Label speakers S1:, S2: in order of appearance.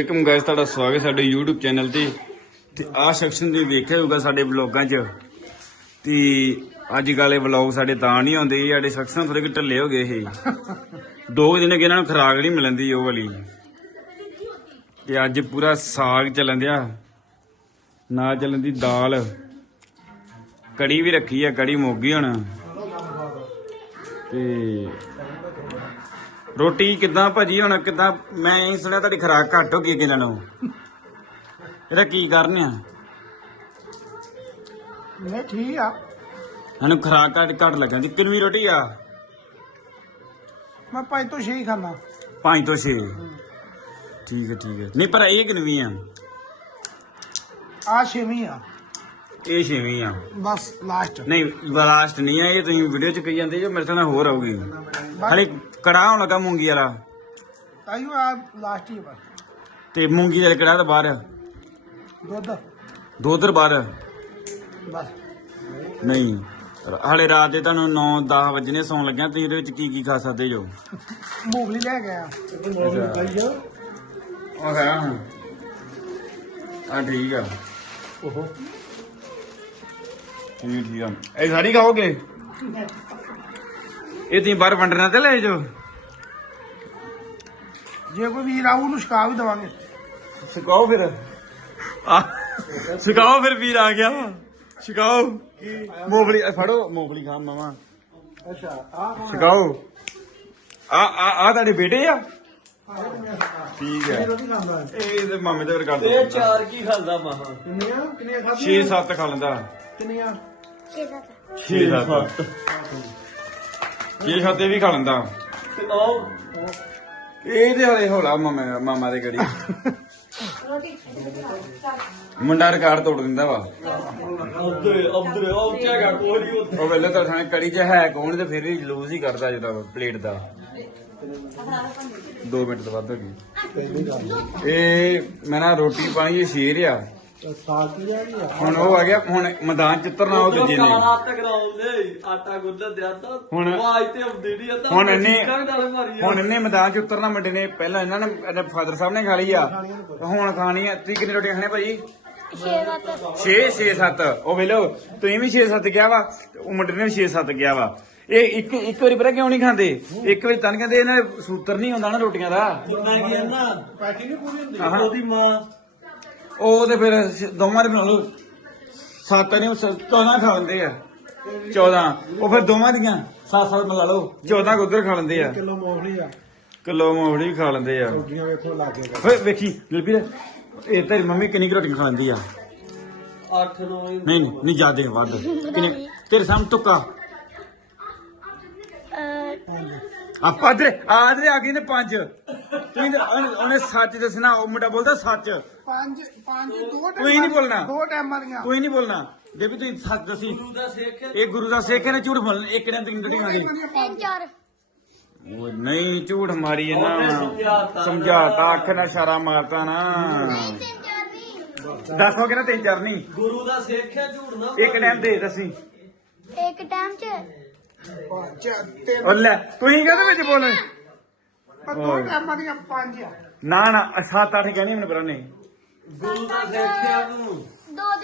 S1: Welcome guys, ਤੁਹਾਡਾ ਸਵਾਗਤ ਸਾਡੇ YouTube ਚੈਨਲ ਤੇ ਆਹ ਸੈਕਸ਼ਨ ਤੁਸੀਂ ਵੇਖਿਆ ਹੋਊਗਾ ਸਾਡੇ ਵਲੌਗਾਂ 'ਚ। ਤੇ ਅੱਜ ਕੱਲ੍ਹ ਇਹ ਵਲੌਗ ਸਾਡੇ ਤਾਂ ਨਹੀਂ ਆਉਂਦੇ, ਸਾਡੇ ਸੈਕਸ਼ਨ ਥੋੜੇ ਕਿ ਢਿੱਲੇ ਹੋ ਗਏ ਇਹ 2 ਦਿਨ ਅੱਗੇ ਇਹਨਾਂ ਨੂੰ ਖੁਰਾਕ ਨਹੀਂ ਮਿਲਦੀ ਉਹ ਵਾਲੀ। ਤੇ ਅੱਜ ਪੂਰਾ ਸਾਗ ਚੱਲਣ ਦਿਆ, ਨਾਲ ਚੱਲਣ ਦੀ ਦਾਲ, ਕੜੀ ਵੀ ਰੱਖੀ ਆ, ਕੜੀ ਮੁੱਕ ਗਈ ਹੁਣ। ਤੇ ਰੋਟੀ ਕਿੱਦਾਂ ਭਾਜੀ ਹੁਣ ਕਿੱਦਾਂ? ਮੈਂ ਇਹ ਸੁਣਿਆ ਤੁਹਾਡੀ ਖੁਰਾਕ ਘੱਟ ਹੋ ਗਈ ਅੱਗੇ ਨਾਲੋਂ, ਇਹਦਾ ਕੀ ਕਾਰਨ ਆ?
S2: ਨਹੀਂ ਠੀਕ ਆ,
S1: ਮੈਨੂੰ ਖੁਰਾਕ ਘੱਟ ਲੱਗਾ ਜੀ। ਕਿੰਨੀ ਰੋਟੀ ਆ?
S2: ਮੈਂ 5 ਤੋਂ 6 ਹੀ ਖਾਂਦਾ।
S1: 5 ਤੋਂ 6 ਠੀਕ ਹੈ ਠੀਕ ਹੈ। ਨਹੀਂ ਪਰ ਇਹ ਕਿੰਨੀ ਆ?
S2: ਆ 6ਵੀਂ ਆ,
S1: ਇਹ 6ਵੀਂ ਆ
S2: ਬਸ ਲਾਸਟ।
S1: ਨਹੀਂ ਲਾਸਟ ਨਹੀਂ ਆ, ਇਹ ਤੁਸੀਂ ਵੀਡੀਓ ਚ ਕਹੀ ਜਾਂਦੇ ਜੋ ਮੇਰੇ ਨਾਲ ਹੋਰ ਆਊਗੀ। ਹਾਲੇ ਕੜਾਹ ਹੋਣ ਲੱਗਾ ਮੂੰਗੀ ਵਾਲਾ,
S2: ਆਇਓ ਆ ਲਾਸਟ ਹੀ ਆ ਬਸ।
S1: ਤੇ ਮੂੰਗੀ ਵਾਲੇ ਕੜਾਹ ਤੋਂ ਬਾਹਰ
S2: ਦੁੱਧ
S1: ਬਾਹਰ
S2: ਬਸ।
S1: ਨਹੀਂ ਹਾਲੇ ਰਾਤ ਦੇ ਤੁਹਾਨੂੰ 9-10 ਵਜੇ ਸੌਣ ਲੱਗਿਆ, ਤੁਸੀਂ ਇਹਦੇ ਵਿੱਚ ਕੀ ਕੀ ਖਾ ਸਕਦੇ ਜੋ?
S2: ਮੂੰਗਲੀ ਲੈ ਗਿਆ
S1: ਉਹ ਹੈ ਹੁਣ ਆ ਠੀਕ ਆ।
S2: ਓਹੋ
S1: ਠੀਕ ਆ, ਇਹ ਸਾਰੀ ਖਾਓਗੇ? ਇਹ ਤੁਸੀਂ ਬਾਹਰ ਵੰਡਣਾ ਤੇ ਲੈ ਜਾਓ।
S2: ਜੇ ਕੋਈ ਵੀਰ ਆਊ ਉਹਨੂੰ ਛਕਾ ਵੀ ਦੇਵਾਂਗੇ।
S1: ਸਿਕਾਓ ਫਿਰ, ਸਿਕਾਓ ਫਿਰ, ਵੀਰ ਆ ਗਿਆ ਸਿਕਾਓ। ਮੂੰਗਫਲੀ ਫੜੋ, ਮੂੰਗਫਲੀ ਖਾ ਮਾਵਾ।
S2: ਅੱਛਾ ਆ
S1: ਸਿਕਾਓ। ਆ ਤੁਹਾਡੇ ਬੇਟੇ ਆ? ਠੀਕ ਹੈ,
S2: ਰੋਟੀ ਖਾਂਦਾ।
S1: ਇਹ ਤੇ ਮਾਮੇ ਦੇ ਵਰ ਕਰ ਦੋ।
S3: ਇਹ 4 ਕੀ ਖਾਂਦਾ ਮਾਹਾ?
S2: ਕਿੰਨੀਆਂ ਖਾਧੀਆਂ?
S1: 6-7 ਖਾ ਲੈਂਦਾ।
S2: ਕਿੰਨੀਆਂ?
S1: 6-7 6-7 ਵੀ ਖਾ ਲੈਂਦਾ।
S3: ਤੇ ਆਓ
S1: ਇਹ ਤੇ ਹਲੇ ਹੌਲਾ ਮਾਮਾ ਦੇ ਗੜੀ ਮੁੰਡਾ ਰਿਕਾਰਡ ਤੋੜ ਦਿੰਦਾ ਵਾ।
S3: ਉਧਰ ਉਹ ਚੇਗਾ ਕੋਹਰੀ ਉੱਥੇ।
S1: ਉਹ ਵੇਲੇ ਤਾਂ ਸਾਂ ਕੜੀ ਚ ਹੈ ਕੌਣ, ਤੇ ਫਿਰ ਹੀ ਜਲੂਸ ਹੀ ਕਰਦਾ ਜਦੋਂ ਪਲੇਟ ਦਾ। 2 ਮਿੰਟ ਤੋਂ ਵੱਧ ਹੋ ਗਈ। ਇਹ ਮੈਂ ਨਾ ਰੋਟੀ ਪਾਣੀ ਇਹ ਸ਼ੇਰ ਆ।
S2: ਸਾਗ ਹੀ ਰਹਿ ਗਿਆ।
S1: ਹੁਣ ਉਹ ਆ ਗਿਆ, ਹੁਣ ਮੈਦਾਨ ਚ ਉਤਰਨਾ ਉਹ ਦੂਜੇ ਨੇ।
S3: ਆਟਾ ਗਰਾਉਂਦੇ ਆਟਾ ਗੁੱਲਣ ਦਿਆ ਤਾਂ
S1: ਹੁਣ
S3: ਆਵਾਜ਼ ਤੇ ਆਉਂਦੀ ਨਹੀਂ ਆ ਤਾਂ
S1: ਹੁਣ ਇਹਨੇ
S3: ਨਾਲ ਮਾਰੀ
S1: ਹੁਣ ਇਹਨੇ ਮੈਦਾਨ ਚ ਉਤਰਨਾ ਮੁੰਡੇ ਨੇ। ਪਹਿਲਾਂ ਇਹਨਾਂ ਨੇ ਇਹਦੇ ਫਾਦਰ ਸਾਹਿਬ ਨੇ ਖਾ ਲਈ ਆ, ਹੁਣ ਖਾਣੀ ਆ। ਤੁਸੀਂ ਕਿੰਨੀ ਰੋਟੀਆਂ ਖਾਣੇ ਭਾਜੀ? 6-7 ਉਹ ਵੇਲੋ ਤੁਸੀਂ ਵੀ 6-7 ਗਿਆ ਵਾ, ਉਹ ਮੁੰਡੇ ਨੇ ਵੀ 6-7 ਗਿਆ ਵਾ। ਇਹ ਇੱਕ ਵਾਰੀ ਪਤਾ ਕਿਉਂ ਨਹੀਂ ਖਾਂਦੇ? ਇੱਕ ਵਾਰੀ ਤਾਂ ਕਹਿੰਦੇ ਇਹਨਾਂ ਸੂਤਰ ਨਹੀਂ ਹੁੰਦਾ ਨਾ ਰੋਟੀਆਂ ਦਾ।
S3: ਮੈਂ ਕੀ ਨਾ
S2: ਪੈਕਿੰਗ ਨਹੀਂ ਪੂਰੀ ਹੁੰਦੀ।
S3: ਉਹਦੀ ਮਾਂ
S1: ਉਹ ਤੇ ਫਿਰ ਦੋਵਾਂ ਦੇ ਬਣਾ ਲਓ। 7 ਨਹੀਂ 14 ਖਾ ਲੈਂਦੇ ਆ। 14 ਉਹ ਫਿਰ ਦੋਵਾਂ ਦੀਆਂ 7-7 ਮਿਲਾ ਲਓ, 14 ਉਧਰ ਖਾ ਲੈਂਦੇ ਆ।
S2: ਕਿਲੋ ਮੂੰਗਫਲੀ ਆ,
S1: ਕਿਲੋ ਮੂੰਗਫਲੀ ਵੀ ਖਾ ਲੈਂਦੇ ਆ।
S2: ਸਬਜ਼ੀਆਂ ਵੇਖੋ ਲੱਗ ਗਿਆ।
S1: ਓਏ ਵੇਖੀ ਦਿਲਬੀਰ, ਇਹ ਤੇਰੀ ਮੰਮੀ ਕਿੰਨੀ ਕੁ ਰੋਟੀਆਂ ਖਾ ਲੈਂਦੀ ਆ?
S3: 8-9
S1: ਨਹੀਂ ਜ਼ਿਆਦੇ ਵੱਧ। ਕਿੰਨੀ ਤੇਰੇ ਸਾਹਮਣੇ ਤੁੱਕਾ? ਆਪਾਂ ਆਦਰੇ ਆ ਗਏ ਨੇ 5। ਤੁਸੀਂ ਉਹਨੇ ਸੱਚ ਦੱਸਣਾ, ਉਹ ਮੁੰਡਾ ਬੋਲਦਾ ਸੱਚ।
S2: 5 2
S1: ਕੋਈ ਨਹੀਂ ਬੋਲਣਾ।
S2: 2 ਟਾਈਮਾਂ ਦੀਆਂ।
S1: ਕੋਈ ਨਹੀਂ ਬੋਲਣਾ ਜੇ ਵੀ ਤੁਸੀਂ ਸੱਚ ਦੱਸੀ।
S3: ਗੁਰੂ ਦਾ ਸਿੱਖ
S1: ਇਹ ਗੁਰੂ ਦਾ ਸਿੱਖ ਨੇ, ਝੂਠ ਬੋਲਣਾ। ਇੱਕ ਨੇ 3 ਰੋਟੀ ਖਾਣੀ।
S4: 3-4
S1: ਉਹ ਨਹੀਂ ਝੂਠ ਮਾਰੀ ਇਹਨਾਂ, ਸਮਝਾਤਾ, ਅੱਖ ਨਾਲ ਇਸ਼ਾਰਾ ਮਾਰਤਾ ਨਾ।
S4: 3-4 ਨਹੀਂ,
S1: ਦੱਸੋਗੇ ਨਾ 3-4 ਨਹੀਂ।
S3: ਗੁਰੂ ਦਾ ਸਿੱਖ ਹੈ, ਝੂਠ ਨਾ
S1: ਇੱਕ ਟਾਈਮ ਦੇ ਦੱਸੀ।
S4: ਇੱਕ ਟਾਈਮ 'ਚ
S1: ਉਹ ਲੈ ਤੁਸੀਂ ਕਹਦੇ ਵਿੱਚ ਬੋਲੇ?
S2: 2 ਟਾਈਮਾਂ ਦੀਆਂ 5 ਆ।
S1: ਨਾ 7-8 ਕਹਿੰਦੀ ਮੈਨੂੰ ਪਰਾਂ ਨੇ।
S3: ਗੁਰੂ ਦਾ ਸਿੱਖ ਹੈ ਤੂੰ।
S4: 2